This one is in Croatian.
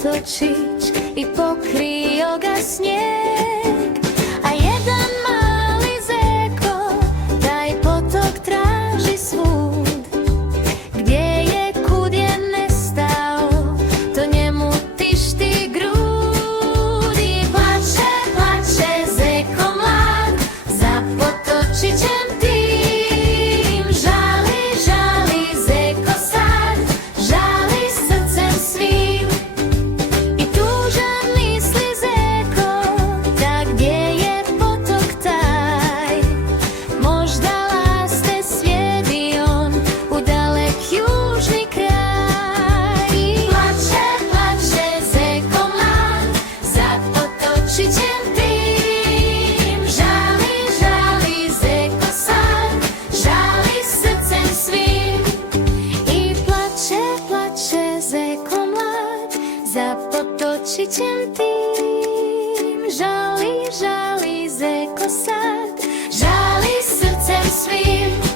potočiť i pokryjok a sneh. A jeden malý zeko, taj potok traži svud, gdje je kud je nestao, to njemu tišti grudi. Plače, plače zeko mlad, za potočićem tim. Žali, žali zeko sad, žali srcem svim. I tužan misli zeko, da gdje je potok taj, možda laste svijedi on u dalek južni kraj. Plače, plače zeko mlad, za potočićem tim. Žali, žali zeko sad, žali srcem svim. I plače, plače zeko mlad, za potočićem tim. Žali, žali zeko sad, žali srcem svim.